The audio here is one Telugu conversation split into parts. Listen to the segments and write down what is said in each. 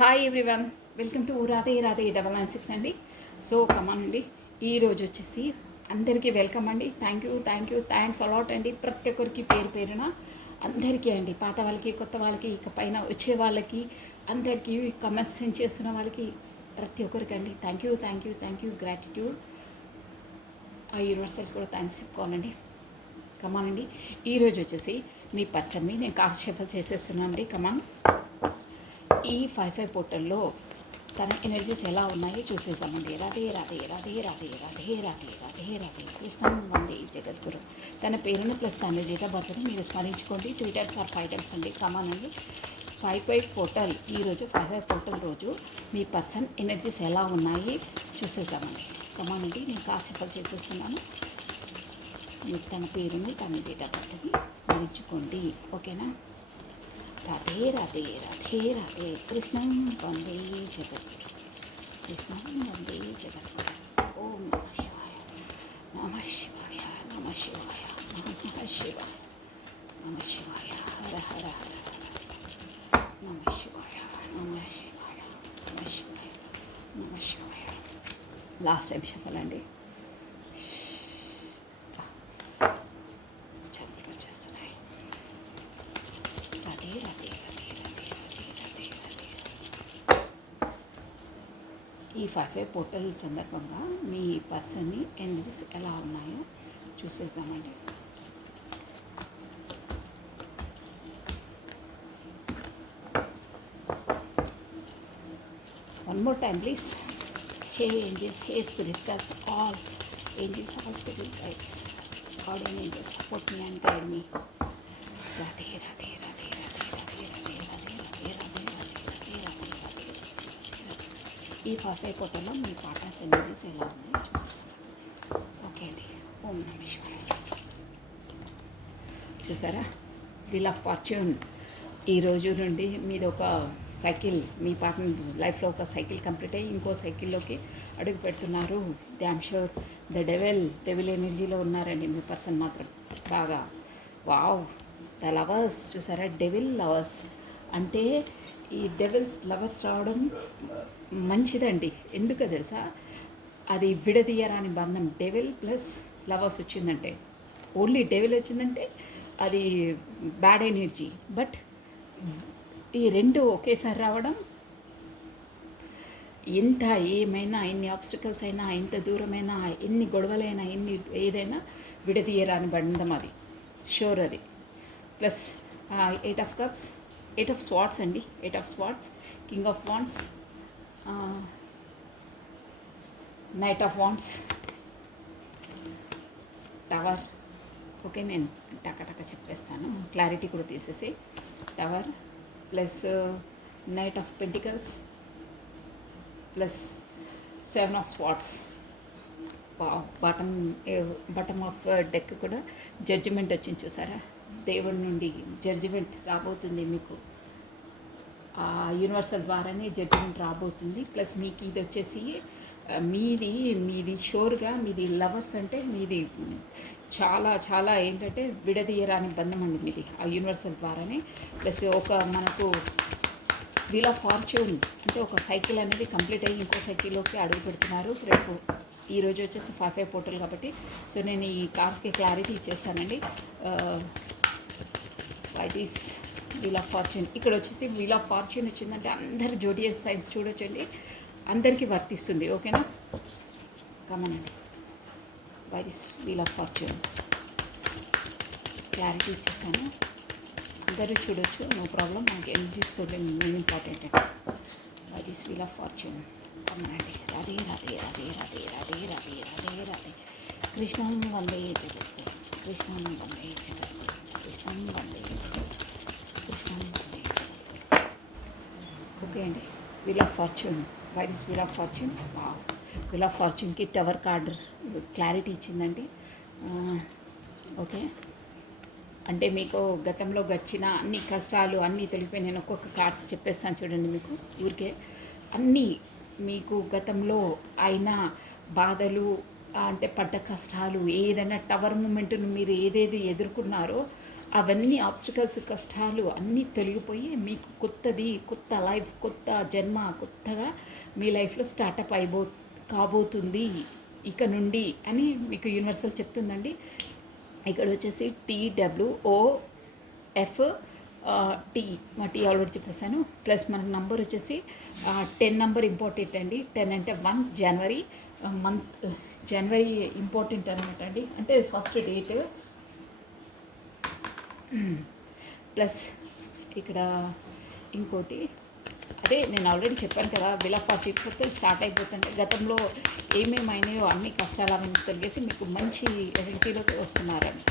Hi everyone, welcome to Radhe Radhe 996 అండి. సో కమాన్ అండి, ఈరోజు వచ్చేసి అందరికీ వెల్కమ్ అండి. థ్యాంక్స్ అలాట్ అండి. ప్రతి ఒక్కరికి పేరు పేరున అందరికీ అండి, పాత వాళ్ళకి కొత్త వాళ్ళకి ఇక పైన వచ్చే వాళ్ళకి అందరికీ కమెంట్స్ సెండ్ చేస్తున్న వాళ్ళకి ప్రతి ఒక్కరికి అండి థ్యాంక్ యూ గ్రాటిట్యూడ్. ఆ యూనివర్సల్కి కూడా థ్యాంక్స్ చెప్పుకోవాలండి. కమాన్ అండి, ఈరోజు వచ్చేసి మీ పర్సన్ని నేను కార్డ్ షఫల్ చేసేస్తున్నాను అండి. కమాన్, ఈ 55 పోర్టల్లో తన ఎనర్జీస్ ఎలా ఉన్నాయో చూసేద్దామండి. రాధే రాధే రాధే రాధే రాధే రాధే రాధే రాధే కృష్ణం వందే జగద్గురు. తన పేరును ప్లస్ తన డేట్ ఆఫ్ బర్త్ని మీరు స్మరించుకోండి. 3 టైమ్స్ ఆర్ 5 టైమ్స్ అండి. కమాన్ అండి. 55 పోర్టల్ ఈరోజు 55 పోర్టల్ రోజు మీ పర్సన్ ఎనర్జీస్ ఎలా ఉన్నాయి చూసేద్దామండి. కమాన్ అండి, నేను కాసేపలు చేసేస్తున్నాను. మీరు తన పేరుని తన డేట్ ఆఫ్ బర్త్ని స్మరించుకోండి. ఓకేనా? రాధే రాధే రాధే రాధే కృష్ణం వందే జగద్గురు. కృష్ణం వందే జగద్గురు. ఓం నమ శివాయ నమ శివాయ నమ శివాయ నమ శివాయ హర హర హర నమ శివాయ నమ శివాయ నమ శివాయ నమ శివాయ. లాస్ట్ టైం చెప్పాలండి. ఈ 55 పోర్టల్ సందర్భంగా మీ పర్సన్ని ఎనర్జీస్ ఎలా ఉన్నాయో చూసేద్దామండి. One more time please. Hey angels, hey spirits guides, all angels, all spirit guides, guardian angels, support me and guide me. Radhe Radhe Radhe Radhe Radhe Radhe Radhe Radhe Radhe Radhe Radhe Radhe. ఈ 55 పోర్టల్లో మీ పార్ట్నర్స్ ఎనర్జీస్ ఎలా ఉన్నాయో చూసేసాం. ఓకే అండి. ఓం నమ శివాయ. చూసారా, వీల్ ఆఫ్ ఫార్చ్యూన్ ఈ రోజు నుండి మీది ఒక సైకిల్, మీ పార్ట్నర్ లైఫ్లో ఒక సైకిల్ కంప్లీట్ అయ్యి ఇంకో సైకిల్లోకి అడుగు పెడుతున్నారు. డ్యామ్ షూర్ ద డెవిల్ ఎనర్జీలో ఉన్నారండి మీ పర్సన్ మాత్రం బాగా. వావ్, ద లవర్స్ చూసారా, డెవిల్ లవర్స్ అంటే ఈ డెవిల్స్ లవర్స్ రావడం మంచిదండి. ఎందుకో తెలుసా, అది విడదీయరాని బంధం. డెవిల్ ప్లస్ లవర్స్ వచ్చిందంటే, ఓన్లీ డెవిల్ వచ్చిందంటే అది బ్యాడ్ ఎనర్జీ. బట్ ఈ రెండు ఒకేసారి రావడం, ఎంత ఏమైనా, ఎన్ని ఆబ్స్టికల్స్ అయినా, ఎంత దూరమైనా, ఎన్ని గొడవలైనా, ఎన్ని ఏదైనా విడదీయరాని బంధం అది, షూర్ అది. Plus 8 of cups, 8 of swords అండి, 8 of swords, king of wands, knight of wands, tower. Okay, నేను టక చెప్పేస్తాను, క్లారిటీ కూడా తీసేసి. Tower plus knight of pentacles plus 7 of swords. Bottom of deck కూడా జడ్జిమెంట్ వచ్చింది చూసారా. దేవుడి నుండి జడ్జిమెంట్ రాబోతుంది మీకు, ఆ యూనివర్సల్ ద్వారానే జడ్జిమెంట్ రాబోతుంది. ప్లస్ మీకు ఇది వచ్చేసి మీది షోర్గా మీది లవర్స్ అంటే మీది చాలా ఏంటంటే విడదీయరాని బంధం అండి మీది, ఆ యూనివర్సల్ ద్వారానే. ప్లస్ ఒక మనకు వీల్ ఆఫ్ ఫార్చ్యూన్ అంటే ఒక సైకిల్ అనేది కంప్లీట్ అయ్యి ఇంకో సైకిల్లోకి అడుగు పెడుతున్నారు. రేపు ఈరోజు వచ్చేసి 55 పోర్టల్ కాబట్టి సో నేను ఈ కార్డ్స్కి క్లారిటీ ఇచ్చేస్తానండి. It is wheel of fortune. ఇక్కడ వచ్చేసి వీల్ ఆఫ్ ఫార్చ్యూన్ వచ్చిందంటే అందరు జోడియస్ సైన్స్ చూడొచ్చండి, అందరికీ వర్తిస్తుంది. ఓకేనా? కమనండి. By this wheel of fortune clarity ఇచ్చేస్తాను, అందరూ చూడొచ్చు, నో ప్రాబ్లం. మనకి ఎనర్జీస్ చూడండి main important. By this wheel of fortune కమనండి. రాధే రాధే రాధే రాధే రాధే రాధే రాధే రాధే కృష్ణం వందే జగద్గురు. కృష్ణం వందే జగద్గురు. కృష్ణం వందే కృష్ణం వందే. ఓకే అండి. Wheel of fortune, by this wheel of fortune. Wheel of ఫార్చ్యూన్కి టవర్ కార్డ్ క్లారిటీ ఇచ్చిందండి. ఓకే, అంటే మీకు గతంలో గడిచిన అన్ని కష్టాలు అన్నీ తెలిపోయి నేను ఒక్కొక్క కార్డ్స్ చెప్పేస్తాను చూడండి. మీకు ఊరికే అన్నీ మీకు గతంలో అయిన బాధలు అంటే పడ్డ కష్టాలు ఏదైనా టవర్ మూమెంట్ను మీరు ఏదేది ఎదుర్కొన్నారో అవన్నీ ఆబ్స్టికల్స్, కష్టాలు అన్నీ తొలగిపోయి మీకు కొత్త లైఫ్, కొత్త జన్మ, కొత్తగా మీ లైఫ్లో స్టార్టప్ కాబోతుంది ఇక నుండి అని మీకు యూనివర్సల్ చెప్తుందండి. ఇక్కడ వచ్చేసి TWOF టీ, మా టీ ఆల్రెడీ చెప్పేసాను. ప్లస్ మనకు నంబర్ వచ్చేసి 10 నంబర్ ఇంపార్టెంట్ అండి. 10 అంటే 1 జనవరి మంత్, జనవరి ఇంపార్టెంట్ అనమాట అండి. అంటే ఫస్ట్ డేట్. ప్లస్ ఇక్కడ ఇంకోటి, అదే నేను ఆల్రెడీ చెప్పాను కదా, విల్ ఆఫ్ ఫార్చ్యూన్ స్టార్ట్ అయిపోతుంటే గతంలో ఏమేమైనాయో అన్ని కష్టాలు అవన్నీ తొలగేసి మీకు మంచి ఎనర్జీలోకి వస్తున్నారని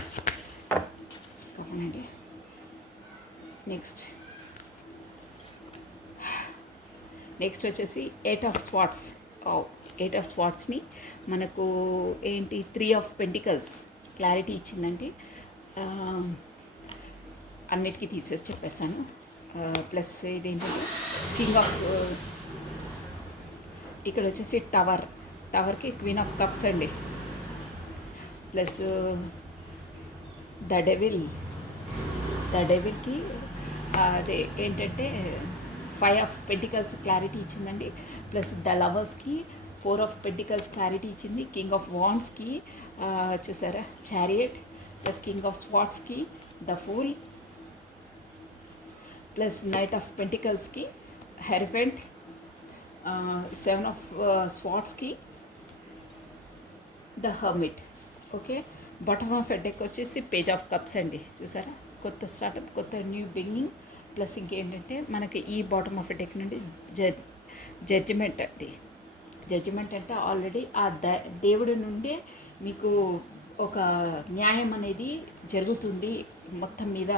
కావునండి. నెక్స్ట్ వచ్చేసి 8 ఆఫ్ స్వాట్స్. 8 ఆఫ్ స్వాట్స్ని మనకు ఏంటి 3 ఆఫ్ పెంటికల్స్ క్లారిటీ ఇచ్చిందండి. అన్నిటికీ తీసేసి చెప్పేస్తాను. ప్లస్ ఇదేంటంటే కింగ్ ఆఫ్, ఇక్కడ వచ్చేసి టవర్కి క్వీన్ ఆఫ్ కప్స్ అండి. ప్లస్ ద డెవిల్కి అదే ఏంటంటే 5 ఆఫ్ పెంటికల్స్ క్లారిటీ ఇచ్చిందండి. ప్లస్ ద లవర్స్కి 4 ఆఫ్ పెంటికల్స్ క్లారిటీ ఇచ్చింది. కింగ్ ఆఫ్ వాండ్స్కి చూసారా చారియట్. ప్లస్ కింగ్ ఆఫ్ స్వాట్స్కి the fool. Plus knight of పెంటికల్స్కి హెరిఫెంట్. 7 ఆఫ్ స్వాట్స్కి the hermit. Okay, bottom of deck వచ్చేసి పేజ్ ఆఫ్ కప్స్ అండి. చూసారా, కొత్త స్టార్టప్, కొత్త న్యూ బిగినింగ్. ప్లస్ ఇంకేంటంటే మనకి ఈ బాటమ్ ఆఫ్ డెక్ నుండి జడ్జిమెంట్ అండి. జడ్జిమెంట్ అంటే ఆల్రెడీ ఆ దేవుడి నుండే మీకు ఒక న్యాయం అనేది జరుగుతుంది మొత్తం మీద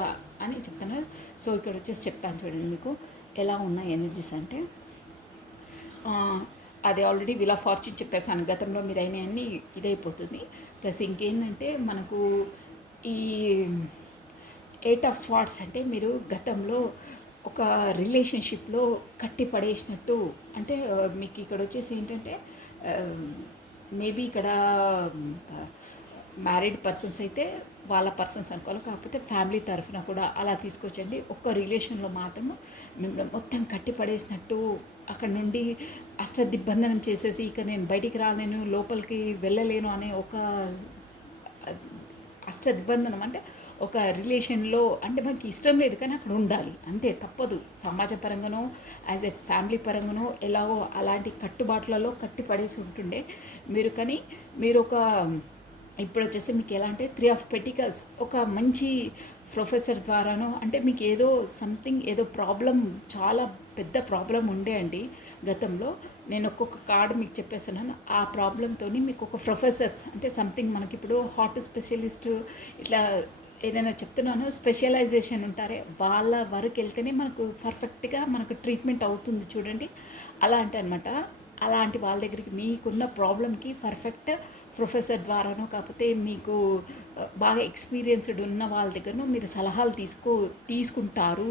అని చెప్తాను. సో ఇక్కడ వచ్చేసి చెప్తాను చూడండి మీకు ఎలా ఉన్నాయి ఎనర్జీస్ అంటే. అది ఆల్రెడీ విల్ ఆఫ్ ఫార్చ్యూన్ చెప్పేసాను, గతంలో మీరు అయినాయన్నీ ఇదైపోతుంది. ప్లస్ ఇంకేంటంటే మనకు ఈ 8 ఆఫ్ స్వాట్స్ అంటే మీరు గతంలో ఒక రిలేషన్షిప్లో కట్టి పడేసినట్టు. అంటే మీకు ఇక్కడ వచ్చేసి ఏంటంటే మేబీ ఇక్కడ మ్యారీడ్ పర్సన్స్ అయితే వాళ్ళ పర్సన్స్ అనుకోవాలి, కాకపోతే ఫ్యామిలీ తరఫున కూడా అలా తీసుకొచ్చండి. ఒక్క రిలేషన్లో మాత్రము మొత్తం కట్టి పడేసినట్టు, అక్కడ నుండి అష్టదిగ్బంధనం చేసేసి ఇక నేను బయటికి రాలేను, లోపలికి వెళ్ళలేను అనే ఒక అష్టదిగ్బంధనం. అంటే ఒక రిలేషన్లో అంటే మనకి ఇష్టం లేదు కానీ అక్కడ ఉండాలి అంతే, తప్పదు. సమాజ పరంగానో యాజ్ ఏ ఫ్యామిలీ పరంగానో ఎలాగో అలాంటి కట్టుబాట్లలో కట్టి పడేసి ఉంటుండే మీరు. కానీ మీరు ఒక ఇప్పుడు వచ్చేసి మీకు ఎలా అంటే 3 ఆఫ్ పెంటికల్స్ ఒక మంచి ప్రొఫెసర్ ద్వారానో, అంటే మీకు ఏదో సంథింగ్ ఏదో ప్రాబ్లం, చాలా పెద్ద ప్రాబ్లం ఉండే అండి గతంలో. నేను ఒక్కొక్క కార్డు మీకు చెప్పేస్తున్నాను. ఆ ప్రాబ్లంతో మీకు ఒక ప్రొఫెసర్స్ అంటే సంథింగ్ మనకి ఇప్పుడు హార్ట్ స్పెషలిస్ట్ ఇట్లా ఏదైనా చెప్తున్నాను, స్పెషలైజేషన్ ఉంటారే వాళ్ళ వరకు వెళ్తేనే మనకు పర్ఫెక్ట్గా మనకు ట్రీట్మెంట్ అవుతుంది చూడండి. అలాంటి అనమాట. అలాంటి వాళ్ళ దగ్గరికి మీకున్న ప్రాబ్లంకి పర్ఫెక్ట్ ప్రొఫెసర్ ద్వారానో, కాకపోతే మీకు బాగా ఎక్స్పీరియన్స్డ్ ఉన్న వాళ్ళ దగ్గరనో మీరు సలహాలు తీసుకుంటారు.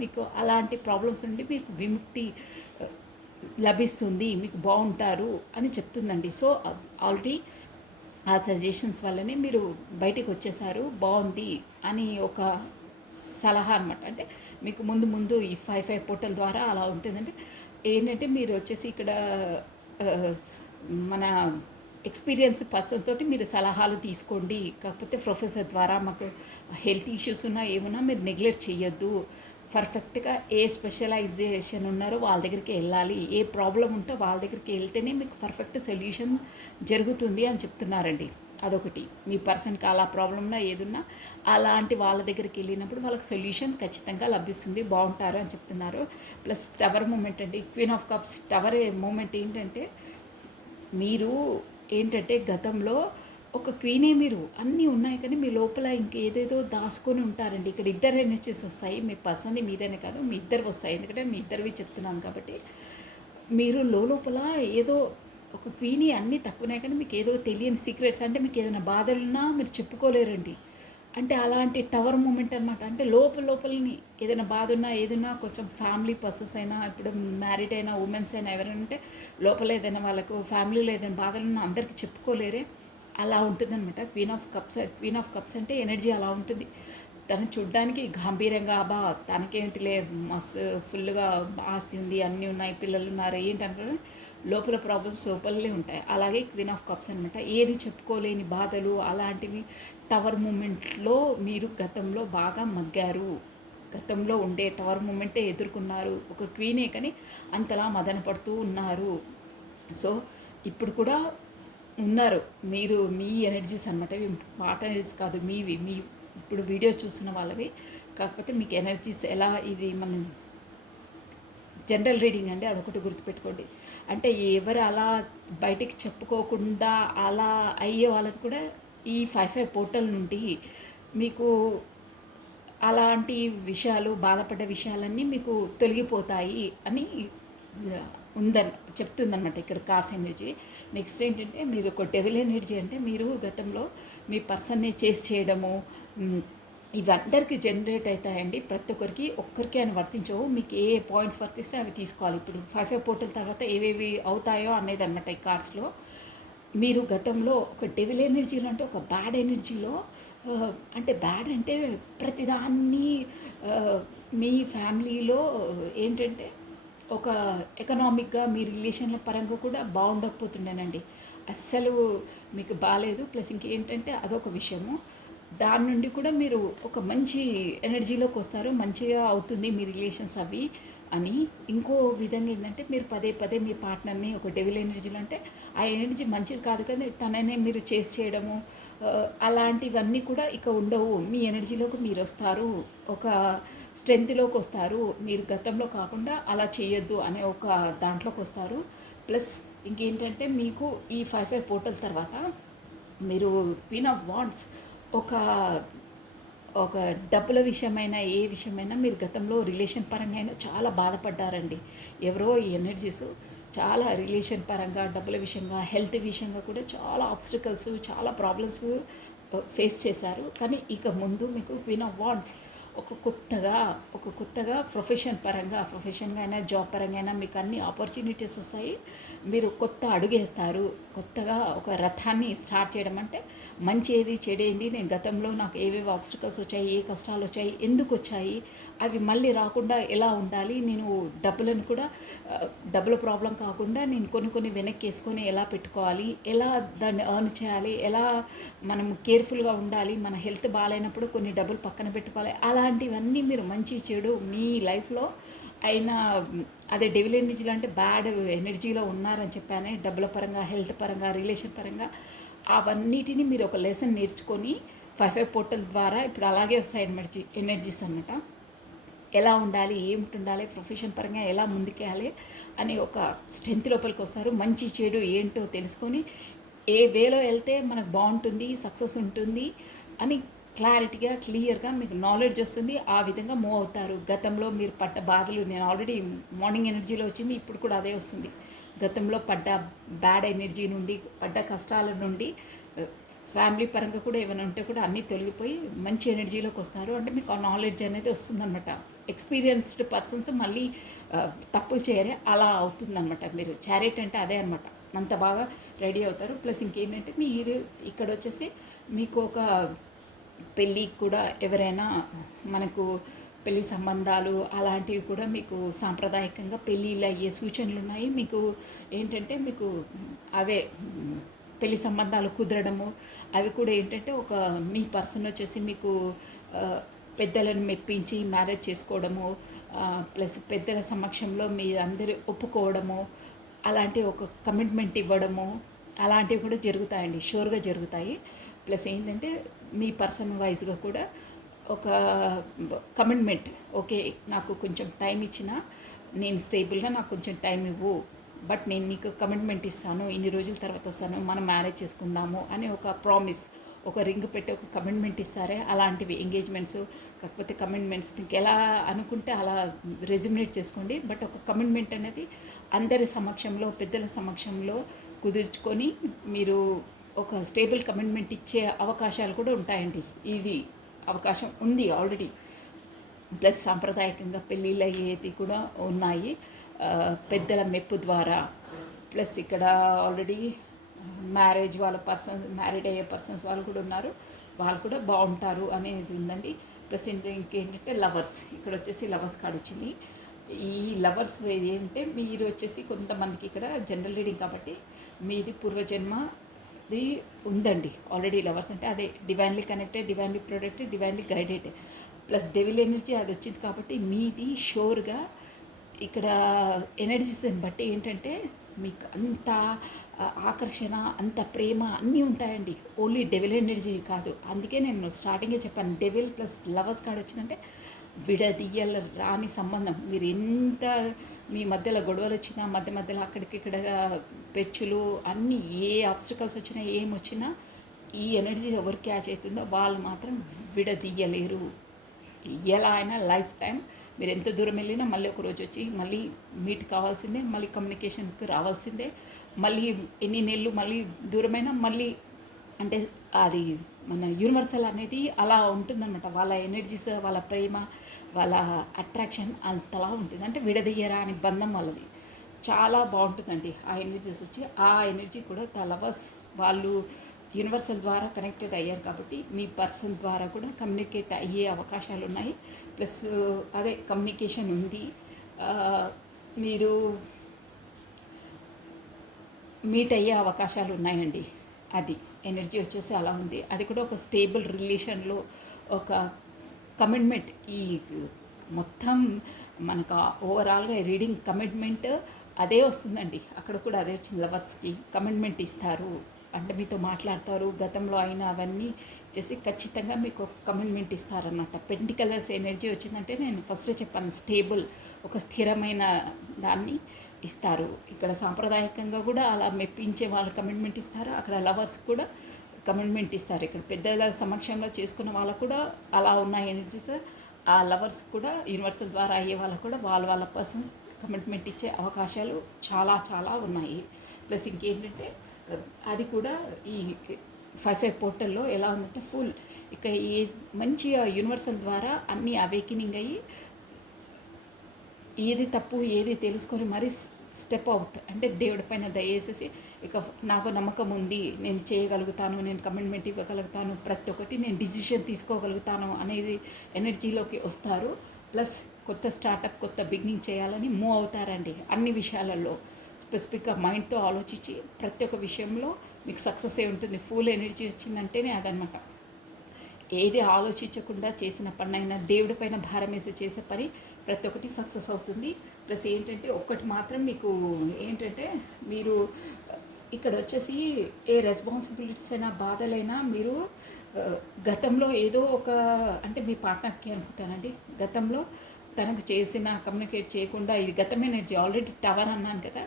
మీకు అలాంటి ప్రాబ్లమ్స్ నుండి మీకు విముక్తి లభిస్తుంది, మీకు బాగుంటారు అని చెప్తుందండి. సో ఆల్రెడీ ఆ సజెషన్స్ వల్లనే మీరు బయటికి వచ్చేసారు, బాగుంది అని ఒక సలహా అనమాట. అంటే మీకు ముందు ఈ 5 పోర్టల్ ద్వారా అలా ఉంటుందంటే ఏంటంటే మీరు వచ్చేసి ఇక్కడ మన ఎక్స్పీరియన్స్ పర్సన్ తోటి మీరు సలహాలు తీసుకోండి. కాకపోతే ప్రొఫెసర్ ద్వారా మాకు హెల్త్ ఇష్యూస్ ఉన్నా ఏమన్నా మీరు నెగ్లెక్ట్ చేయొద్దు. పర్ఫెక్ట్గా ఏ స్పెషలైజేషన్ ఉన్నారో వాళ్ళ దగ్గరికి వెళ్ళాలి, ఏ ప్రాబ్లం ఉంటో వాళ్ళ దగ్గరికి వెళ్తేనే మీకు పర్ఫెక్ట్ సొల్యూషన్ జరుగుతుంది అని చెప్తున్నారండి. అదొకటి. మీ పర్సన్కి అలా ప్రాబ్లమ్నా ఏదున్నా అలాంటి వాళ్ళ దగ్గరికి వెళ్ళినప్పుడు వాళ్ళకి సొల్యూషన్ ఖచ్చితంగా లభిస్తుంది, బాగుంటారు అని చెప్తున్నారు. ప్లస్ టవర్ మూమెంట్ అండి, queen of cups. Tower moment ఏంటంటే మీరు ఏంటంటే గతంలో ఒక క్వీనే, మీరు అన్నీ ఉన్నాయి కానీ మీ లోపల ఇంకేదేదో దాచుకొని ఉంటారండి. ఇక్కడ ఇద్దరు ఎనర్జీస్ వస్తాయి, మీ పర్సన్ది మీదనే కాదు, మీ ఇద్దరు వస్తాయి. ఎందుకంటే మీ ఇద్దరివి చెప్తున్నాను కాబట్టి మీరు లోపల ఏదో ఒక క్వీనీ అన్నీ తక్కువనే కానీ మీకు ఏదో తెలియని సీక్రెట్స్, అంటే మీకు ఏదైనా బాధలున్నా మీరు చెప్పుకోలేరండి. అంటే అలాంటి టవర్ మూమెంట్ అనమాట. అంటే లోపలని ఏదైనా బాధ ఉన్నా ఏదైనా కొంచెం ఫ్యామిలీ పర్సన్స్ అయినా, ఇప్పుడు మ్యారీడ్ అయినా ఉమెన్స్ అయినా ఎవరైనా ఉంటే లోపల ఏదైనా వాళ్ళకు ఫ్యామిలీలో ఏదైనా బాధలున్నా అందరికీ చెప్పుకోలేరే, అలా ఉంటుందన్నమాట. క్వీన్ ఆఫ్ కప్స్ అంటే ఎనర్జీ అలా ఉంటుంది. తను చూడ్డానికి గంభీరంగా తనకేంటిలే మస్తు ఫుల్గా ఆస్తి ఉంది, అన్నీ ఉన్నాయి, పిల్లలు ఉన్నారు ఏంటంటారు, లోపల ప్రాబ్లమ్స్ లోపలే ఉంటాయి. అలాగే క్వీన్ ఆఫ్ కప్స్ అనమాట. ఏది చెప్పుకోలేని బాధలు అలాంటివి టవర్ మూమెంట్లో మీరు గతంలో బాగా మగ్గారు. గతంలో ఉండే టవర్ మూమెంటే ఎదుర్కొన్నారు. ఒక క్వీనే కానీ అంతలా మదన పడుతూ ఉన్నారు. సో ఇప్పుడు కూడా ఉన్నారు. మీరు మీ ఎనర్జీస్ అనమాట, ఇవి పాట ఎనర్జీస్ కాదు మీవి, మీ ఇప్పుడు వీడియో చూస్తున్న వాళ్ళవి. కాకపోతే మీకు ఎనర్జీస్ ఎలా, ఇది మన జనరల్ రీడింగ్ అండి, అదొకటి గుర్తుపెట్టుకోండి. అంటే ఎవరు అలా బయటికి చెప్పుకోకుండా అలా అయ్యే వాళ్ళకి కూడా ఈ 5/5 పోర్టల్ నుండి మీకు అలాంటి విషయాలు, బాధపడ్డ విషయాలన్నీ మీకు తొలగిపోతాయి అని చెప్తుందనమాట ఇక్కడ కార్స్ ఎనర్జీ. నెక్స్ట్ ఏంటంటే మీరు ఒక డెవిల్ ఎనర్జీ అంటే మీరు గతంలో మీ పర్సన్ని చేసి చేయడము, ఇవి అందరికీ జనరేట్ అవుతాయండి. ప్రతి ఒక్కరికి అని వర్తించవు. మీకు ఏ పాయింట్స్ వర్తిస్తే అవి తీసుకోవాలి. ఇప్పుడు 5/5 పోర్టల్ తర్వాత ఏవేవి అవుతాయో అనేది అనమాట ఈ కార్డ్స్లో. మీరు గతంలో ఒక డెవిల్ ఎనర్జీలో అంటే ఒక బ్యాడ్ ఎనర్జీలో, అంటే బ్యాడ్ అంటే ప్రతిదాన్ని మీ ఫ్యామిలీలో ఏంటంటే ఒక ఎకనామిక్గా మీ రిలేషన్ల పరంగా కూడా బాగుండకపోతుండేనండి. అస్సలు మీకు బాగాలేదు. ప్లస్ ఇంకేంటంటే అదొక విషయము. దాని నుండి కూడా మీరు ఒక మంచి ఎనర్జీలోకి వస్తారు, మంచిగా అవుతుంది మీ రిలేషన్స్ అవి అని. ఇంకో విధంగా ఏంటంటే మీరు పదే పదే మీ పార్ట్నర్ని ఒక డెవిల్ ఎనర్జీలో అంటే ఆ ఎనర్జీ మంచిది కాదు కానీ తననే మీరు చేసి చేయడము అలాంటివన్నీ కూడా ఇక ఉండవు. మీ ఎనర్జీలోకి మీరు వస్తారు, ఒక స్ట్రెంత్లోకి వస్తారు. మీరు గతంలో కాకుండా అలా చేయొద్దు అనే ఒక దాంట్లోకి వస్తారు. ప్లస్ ఇంకేంటంటే మీకు ఈ 5/5 పోర్టల్ తర్వాత మీరు క్వీన్ ఆఫ్ వాండ్స్ ఒక ఒక డబ్బుల విషయమైనా ఏ విషయమైనా మీరు గతంలో రిలేషన్ పరంగా అయినా చాలా బాధపడ్డారండి. ఎవరో ఈ ఎనర్జీస్ చాలా రిలేషన్ పరంగా, డబ్బుల విషయంగా, హెల్త్ విషయంగా కూడా చాలా ఆబ్స్టికల్స్, చాలా ప్రాబ్లమ్స్ ఫేస్ చేశారు. కానీ ఇక ముందు మీకు క్వీన్ ఆఫ్ వాండ్స్ ఒక కొత్తగా ప్రొఫెషన్గా అయినా జాబ్ పరంగా అయినా మీకు అన్ని ఆపర్చునిటీస్ వస్తాయి. మీరు కొత్త అడుగేస్తారు. కొత్తగా ఒక రథాన్ని స్టార్ట్ చేయడం అంటే మంచి ఏది చెడేంది, నేను గతంలో నాకు ఏవేవి ఆబ్స్టికల్స్ వచ్చాయి, ఏ కష్టాలు వచ్చాయి, ఎందుకు వచ్చాయి, అవి మళ్ళీ రాకుండా ఎలా ఉండాలి, నేను డబ్బులను కూడా డబ్బుల ప్రాబ్లం కాకుండా నేను కొన్ని వెనక్కి వేసుకొని ఎలా పెట్టుకోవాలి, ఎలా దాన్ని ఎర్న్ చేయాలి, ఎలా మనం కేర్ఫుల్గా ఉండాలి, మన హెల్త్ బాగాలేనప్పుడు కొన్ని డబ్బులు పక్కన పెట్టుకోవాలి, అలాంటివన్నీ మీరు మంచి చెడు మీ లైఫ్లో అయినా అదే డెవిల్ ఎనర్జీలో అంటే బ్యాడ్ ఎనర్జీలో ఉన్నారని చెప్పానే, డబ్బుల పరంగా, హెల్త్ పరంగా, రిలేషన్ పరంగా అవన్నిటిని మీరు ఒక లెసన్ నేర్చుకొని 5/5 పోర్టల్ ద్వారా ఇప్పుడు అలాగే వస్తాయి ఎనర్జీస్ అన్నమాట. ఎలా ఉండాలి, ఏమిటి ఉండాలి, ప్రొఫెషన్ పరంగా ఎలా ముందుకెళ్ళాలి అనే ఒక స్ట్రెంత్ లోపలికి వస్తారు. మంచి చెడు ఏంటో తెలుసుకొని ఏ వేలో వెళ్తే మనకు బాగుంటుంది, సక్సెస్ ఉంటుంది అని క్లియర్గా మీకు నాలెడ్జ్ వస్తుంది. ఆ విధంగా మూవ్ అవుతారు. గతంలో మీరు పడ్డ బాధలు, నేను ఆల్రెడీ మార్నింగ్ ఎనర్జీలో వచ్చింది, ఇప్పుడు కూడా అదే వస్తుంది. గతంలో పడ్డ బ్యాడ్ ఎనర్జీ నుండి, పడ్డ కష్టాల నుండి, ఫ్యామిలీ పరంగా కూడా ఏమైనా ఉంటే కూడా అన్నీ తొలగిపోయి మంచి ఎనర్జీలోకి వస్తారు. అంటే మీకు ఆ నాలెడ్జ్ అనేది వస్తుందన్నమాట. ఎక్స్పీరియన్స్డ్ పర్సన్స్ మళ్ళీ తప్పులు చేయరే అలా అవుతుందన్నమాట. మీరు చారిట్ అంటే అదే అనమాట. అంత బాగా రెడీ అవుతారు. ప్లస్ ఇంకేంటంటే మీరు ఇక్కడ వచ్చేసి మీకు ఒక పెళ్ళికి కూడా ఎవరైనా మనకు పెళ్ళి సంబంధాలు అలాంటివి కూడా మీకు సాంప్రదాయకంగా పెళ్ళిళ్ళు అయ్యే సూచనలు ఉన్నాయి. మీకు ఏంటంటే మీకు అవే పెళ్లి సంబంధాలు కుదరడము అవి కూడా ఏంటంటే ఒక మీ పర్సన్ వచ్చేసి మీకు పెద్దలను మెప్పించి మ్యారేజ్ చేసుకోవడము, ప్లస్ పెద్దల సమక్షంలో మీ అందరూ ఒప్పుకోవడము, అలాంటి ఒక కమిట్మెంట్ ఇవ్వడము అలాంటివి కూడా జరుగుతాయండి, షూర్గా జరుగుతాయి. ప్లస్ ఏంటంటే మీ పర్సన్ వైజ్గా కూడా ఒక కమిట్మెంట్, ఓకే నాకు కొంచెం టైం ఇచ్చిన, నేను స్టేబుల్గా నాకు కొంచెం టైం ఇవ్వు, బట్ నేను నీకు కమిట్మెంట్ ఇస్తాను, ఇన్ని రోజుల తర్వాత వస్తాను, మనం మ్యారేజ్ చేసుకుందాము అని ఒక ప్రామిస్, ఒక రింగ్ పెట్టి ఒక కమిట్మెంట్ ఇస్తారే అలాంటివి ఎంగేజ్మెంట్స్. కాకపోతే కమిట్మెంట్స్ మీకు ఎలా అనుకుంటే అలా రెజ్యుమినేట్ చేసుకోండి. బట్ ఒక కమిట్మెంట్ అనేది అందరి సమక్షంలో, పెద్దల సమక్షంలో కుదుర్చుకొని మీరు ఒక స్టేబుల్ కమిట్మెంట్ ఇచ్చే అవకాశాలు కూడా ఉంటాయండి. ఇది అవకాశం ఉంది ఆల్రెడీ. ప్లస్ సాంప్రదాయకంగా పెళ్ళిళ్ళు అయ్యేది కూడా ఉన్నాయి పెద్దల మెప్పు ద్వారా. ప్లస్ ఇక్కడ ఆల్రెడీ మ్యారేజ్ వాళ్ళ మ్యారీడ్ అయ్యే పర్సన్స్ వాళ్ళు కూడా ఉన్నారు, వాళ్ళు కూడా బాగుంటారు అనేది ఉందండి. ప్లస్ ఇంకేంటంటే లవర్స్, ఇక్కడ వచ్చేసి లవర్స్ కార్డ్ వచ్చింది. ఈ లవర్స్ ఏంటంటే మీరు వచ్చేసి కొంతమందికి ఇక్కడ జనరల్ రీడింగ్ కాబట్టి మీది పూర్వజన్మది ఉందండి ఆల్రెడీ. లవర్స్ అంటే అదే divinely connected, divinely protected, divinely guided, plus devil energy అది వచ్చింది కాబట్టి మీది షోర్గా ఇక్కడ ఎనర్జీస్ని బట్టి ఏంటంటే మీకు అంత ఆకర్షణ, అంత ప్రేమ అన్నీ ఉంటాయండి. ఓన్లీ డెవిల్ ఎనర్జీ కాదు. అందుకే నేను స్టార్టింగే చెప్పాను, డెవిల్ ప్లస్ లవర్స్ కార్డ్ వచ్చిందంటే విడదీయాల రాని సంబంధం. మీరు ఎంత మీ మధ్యలో గొడవలు వచ్చినా, మధ్య మధ్యలో అక్కడికిక్కడ పెచ్చులు అన్నీ, ఏ ఆబ్స్టికల్స్ వచ్చినా ఏమొచ్చినా ఈ ఎనర్జీ ఎవరు క్యాచ్ అవుతుందో వాళ్ళు మాత్రం విడదీయలేరు. ఎలా అయినా లైఫ్ టైం మీరు ఎంత దూరం వెళ్ళినా మళ్ళీ ఒక రోజు వచ్చి మళ్ళీ మీట్ కావాల్సిందే, మళ్ళీ కమ్యూనికేషన్కి రావాల్సిందే. మళ్ళీ ఎన్ని నెలలు మళ్ళీ దూరమైనా మళ్ళీ అంటే అది మన యూనివర్సల్ అనేది అలా ఉంటుందన్నమాట. వాళ్ళ ఎనర్జీస్, వాళ్ళ ప్రేమ, వాళ్ళ అట్రాక్షన్ అంతలా ఉంటుంది. అంటే విడదీయరా అని బంధం వాళ్ళది చాలా బాగుంటుందండి. ఆ ఎనర్జీస్ వచ్చి ఆ ఎనర్జీ కూడా లవర్స్ వాళ్ళు యూనివర్సల్ ద్వారా కనెక్టెడ్ అయ్యారు కాబట్టి మీ పర్సన్ ద్వారా కూడా కమ్యూనికేట్ అయ్యే అవకాశాలు ఉన్నాయి. ప్లస్ అదే కమ్యూనికేషన్ ఉంది. మీరు మీట్ అయ్యే అవకాశాలు ఉన్నాయండి. అది ఎనర్జీ వచ్చేసి అలా ఉంది. అది కూడా ఒక స్టేబుల్ రిలేషన్లో ఒక కమిట్మెంట్. ఈ మొత్తం మనకు ఓవరాల్గా రీడింగ్ కమిట్మెంట్ అదే వస్తుందండి. అక్కడ కూడా అదే వచ్చింది. లవర్స్కి కమిట్మెంట్ ఇస్తారు అంటే మీతో మాట్లాడతారు, గతంలో అయినా అవన్నీ చేసి ఖచ్చితంగా మీకు ఒక కమిట్మెంట్ ఇస్తారన్నమాట. పెంటికలర్స్ ఎనర్జీ వచ్చిందంటే నేను ఫస్ట్ చెప్పాను, స్టేబుల్, ఒక స్థిరమైన దాన్ని ఇస్తారు. ఇక్కడ సాంప్రదాయకంగా కూడా అలా మెప్పించే వాళ్ళు కమిట్మెంట్ ఇస్తారు. అక్కడ లవర్స్ కూడా కమిట్మెంట్ ఇస్తారు. ఇక్కడ పెద్దల సమక్షంలో చేసుకున్న వాళ్ళకు కూడా అలా ఉన్న ఎనర్జీస్, ఆ లవర్స్ కూడా యూనివర్సల్ ద్వారా అయ్యే వాళ్ళకు కూడా వాళ్ళ పర్సన్స్ కమిట్మెంట్ ఇచ్చే అవకాశాలు చాలా చాలా ఉన్నాయి. ప్లస్ ఇంకేంటంటే అది కూడా ఈ 5/5 పోర్టల్లో ఎలా ఉందంటే ఫుల్ ఇక ఏ మంచిగా యూనివర్సల్ ద్వారా అన్నీ అవేకినింగ్ అయ్యి ఏది తప్పు ఏది తెలుసుకొని మరీ స్టెప్ అవుట్ అంటే దేవుడి పైన దయేసేసి ఇక నాకు నమ్మకం ఉంది, నేను చేయగలుగుతాను, నేను కమిట్మెంట్ ఇవ్వగలుగుతాను, ప్రతి ఒక్కటి నేను డిసిషన్ తీసుకోగలుగుతాను అనేది ఎనర్జీలోకి వస్తారు. ప్లస్ కొత్త స్టార్టప్, కొత్త బిగినింగ్ చేయాలని మూవ్ అవుతారండి. అన్ని విషయాలలో స్పెసిఫిక్గా మైండ్తో ఆలోచించి ప్రతి ఒక్క విషయంలో మీకు సక్సెస్ ఏ ఉంటుంది. ఫుల్ ఎనర్జీ వచ్చిందంటేనే అదనమాట. ఏది ఆలోచించకుండా చేసిన పనైనా దేవుడి పైన భారం వేసి చేసే పని ప్రతి ఒక్కటి సక్సెస్ అవుతుంది. ప్లస్ ఏంటంటే ఒక్కటి మాత్రం మీకు ఏంటంటే మీరు ఇక్కడ వచ్చేసి ఏ రెస్పాన్సిబిలిటీస్ అయినా బాధలైనా మీరు గతంలో ఏదో ఒక అంటే మీ పార్ట్నర్కి అనుకుంటానండి, గతంలో తనకు చేసిన కమ్యూనికేట్ చేయకుండా ఇది గతం ఎనర్జీ ఆల్రెడీ టవర్ అన్నాను కదా,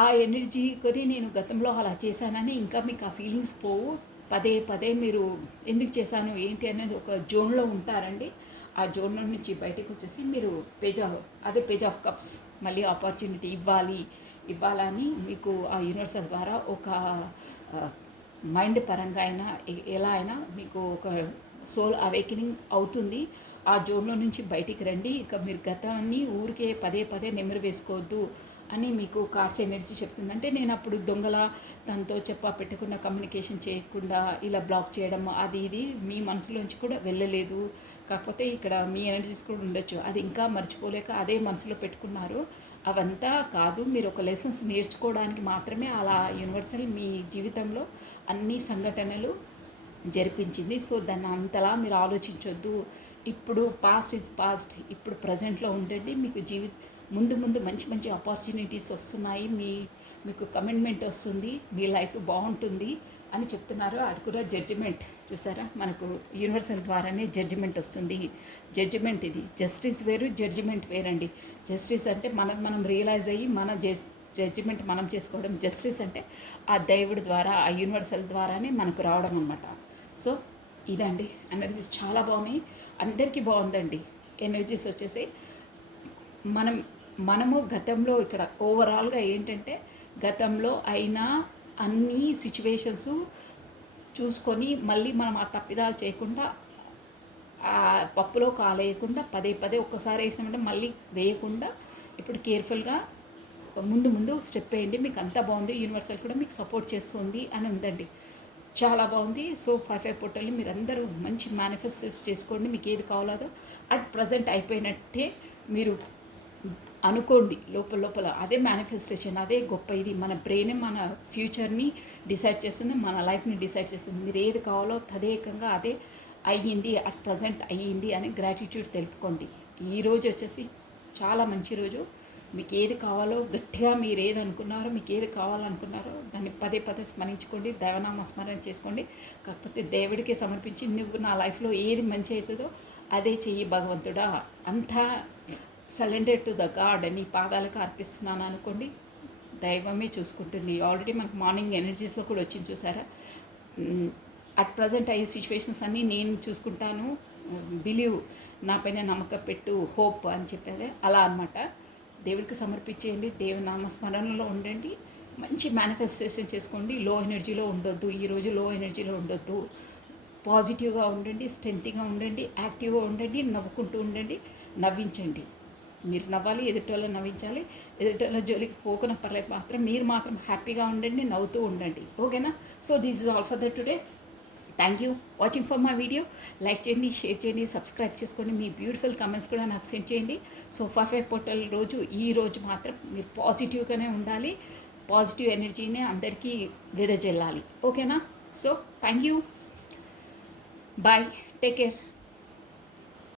ఆ ఎనర్జీ కొని నేను గతంలో అలా చేశానని ఇంకా మీకు ఆ ఫీలింగ్స్ పోవు. పదే పదే మీరు ఎందుకు చేశాను ఏంటి అనేది ఒక జోన్లో ఉంటారండి. ఆ జోన్లో నుంచి బయటకు వచ్చేసి మీరు పేజ్ ఆఫ్ కప్స్ మళ్ళీ ఆపర్చునిటీ ఇవ్వాలని మీకు ఆ యూనివర్సల్ ద్వారా ఒక మైండ్ పరంగా అయినా ఎలా అయినా మీకు ఒక సోల్ అవేకనింగ్ అవుతుంది. ఆ జోన్లో నుంచి బయటికి రండి. ఇక మీరు గతాన్ని ఊరికే పదే పదే నెమరు వేసుకోవద్దు అని మీకు కార్డ్స్ ఎనర్జీ చెప్తుంది. అంటే నేను అప్పుడు దొంగల తనతో పెట్టకుండా కమ్యూనికేషన్ చేయకుండా ఇలా బ్లాక్ చేయడం అది ఇది మీ మనసులోంచి కూడా వెళ్ళలేదు. కాకపోతే ఇక్కడ మీ ఎనర్జీస్ కూడా ఉండొచ్చు, అది ఇంకా మర్చిపోలేక అదే మనసులో పెట్టుకున్నారు. అవంతా కాదు, మీరు ఒక లెసన్స్ నేర్చుకోవడానికి మాత్రమే అలా యూనివర్సల్ మీ జీవితంలో అన్ని సంఘటనలు జరిపించింది. సో దాన్ని అంతలా మీరు ఆలోచించొద్దు. ఇప్పుడు పాస్ట్ ఈజ్ పాస్ట్, ఇప్పుడు ప్రజెంట్లో ఉండండి. మీకు ముందు మంచి మంచి ఆపర్చునిటీస్ వస్తున్నాయి, మీకు కమిట్మెంట్ వస్తుంది, మీ లైఫ్ బాగుంటుంది అని చెప్తున్నారు. అది కూడా జడ్జిమెంట్ చూసారా, మనకు యూనివర్సల్ ద్వారానే జడ్జిమెంట్ వస్తుంది. జడ్జిమెంట్ ఇది జస్టిస్ వేరు, జడ్జిమెంట్ వేరండి. జస్టిస్ అంటే మనం రియలైజ్ అయ్యి మన జడ్జిమెంట్ మనం చేసుకోవడం. జస్టిస్ అంటే ఆ దేవుడి ద్వారా, ఆ యూనివర్సల్ ద్వారానే మనకు రావడం అన్నమాట. సో ఇదండి ఎనర్జీస్ చాలా బాగున్నాయి, అందరికీ బాగుందండి. ఎనర్జీస్ వచ్చేసి మనము గతంలో ఇక్కడ ఓవరాల్గా ఏంటంటే గతంలో అయినా అన్ని సిచ్యువేషన్స్ చూసుకొని మళ్ళీ మనం ఆ తప్పిదాలు చేయకుండా ఆ పప్పులో కాలేయకుండా పదే పదే ఒక్కసారి వేసినామంటే మళ్ళీ వేయకుండా ఇప్పుడు కేర్ఫుల్గా ముందు స్టెప్ వేయండి. మీకు అంతా బాగుంది, యూనివర్సల్ కూడా మీకు సపోర్ట్ చేస్తుంది అని ఉందండి. చాలా బాగుంది. సో 5 పొట్టల్ని మీరందరూ మంచి మేనిఫెస్టేస్ చేసుకోండి. మీకు ఏది కావాలో అట్ ప్రజెంట్ అయిపోయినట్టే మీరు అనుకోండి. లోపల లోపల అదే మేనిఫెస్టేషన్, అదే గొప్ప. ఇది మన బ్రెయినే మన ఫ్యూచర్ని డిసైడ్ చేస్తుంది, మన లైఫ్ని డిసైడ్ చేస్తుంది. మీరు ఏది కావాలో తదేకంగా అదే అయ్యింది, అట్ ప్రజెంట్ అయ్యింది అని గ్రాటిట్యూడ్ తెలుపుకోండి. ఈరోజు వచ్చేసి చాలా మంచి రోజు. మీకు ఏది కావాలో గట్టిగా మీరు ఏది అనుకున్నారో, మీకు ఏది కావాలనుకున్నారో దాన్ని పదే పదే స్మరించుకోండి, దైవనామ స్మరణ చేసుకోండి. కాకపోతే దేవుడికి సమర్పించి నువ్వు నా లైఫ్లో ఏది మంచి అవుతుందో అదే చెయ్యి భగవంతుడా, అంతా సరెండర్ టు ద గాడ్ నీ పాదాలకు అర్పిస్తున్నాను అనుకోండి. దైవమే చూసుకుంటుంది. ఆల్రెడీ మనకు మార్నింగ్ ఎనర్జీస్లో కూడా వచ్చింది చూసారా. అట్ ప్రజెంట్ అయ్యే సిచ్యువేషన్స్ అన్నీ నేను చూసుకుంటాను, బిలీవ్, నా పైన నమ్మకం పెట్టు, హోప్ అని చెప్పేది అలా అనమాట. దేవుడికి సమర్పించేయండి, దేవుని నామస్మరణలో ఉండండి, మంచి మేనిఫెస్టేషన్ చేసుకోండి. లో ఎనర్జీలో ఉండొద్దు, ఈరోజు లో ఎనర్జీలో ఉండొద్దు. పాజిటివ్గా ఉండండి, స్ట్రెంత్గా ఉండండి, యాక్టివ్గా ఉండండి, నవ్వుకుంటూ ఉండండి, నవ్వించండి. మీరు నవ్వాలి, ఎదుటోళ్ళని నవ్వించాలి. ఎదుటోళ్ళ జోలికి పోకున్న పర్లేదు, మాత్రం మీరు మాత్రం హ్యాపీగా ఉండండి, నవ్వుతూ ఉండండి. ఓకేనా? So this is all for the today. Thank you watching for my video. Like చేయండి, షేర్ చేయండి, సబ్స్క్రైబ్ చేసుకోండి. మీ బ్యూటిఫుల్ కమెంట్స్ కూడా నాకు సెండ్ చేయండి. సో 5 పొట్టల రోజు ఈ రోజు మాత్రం మీరు పాజిటివ్గానే ఉండాలి, పాజిటివ్ ఎనర్జీనే అందరికీ వెదజల్లాలి. ఓకేనా? So thank you, bye, take care.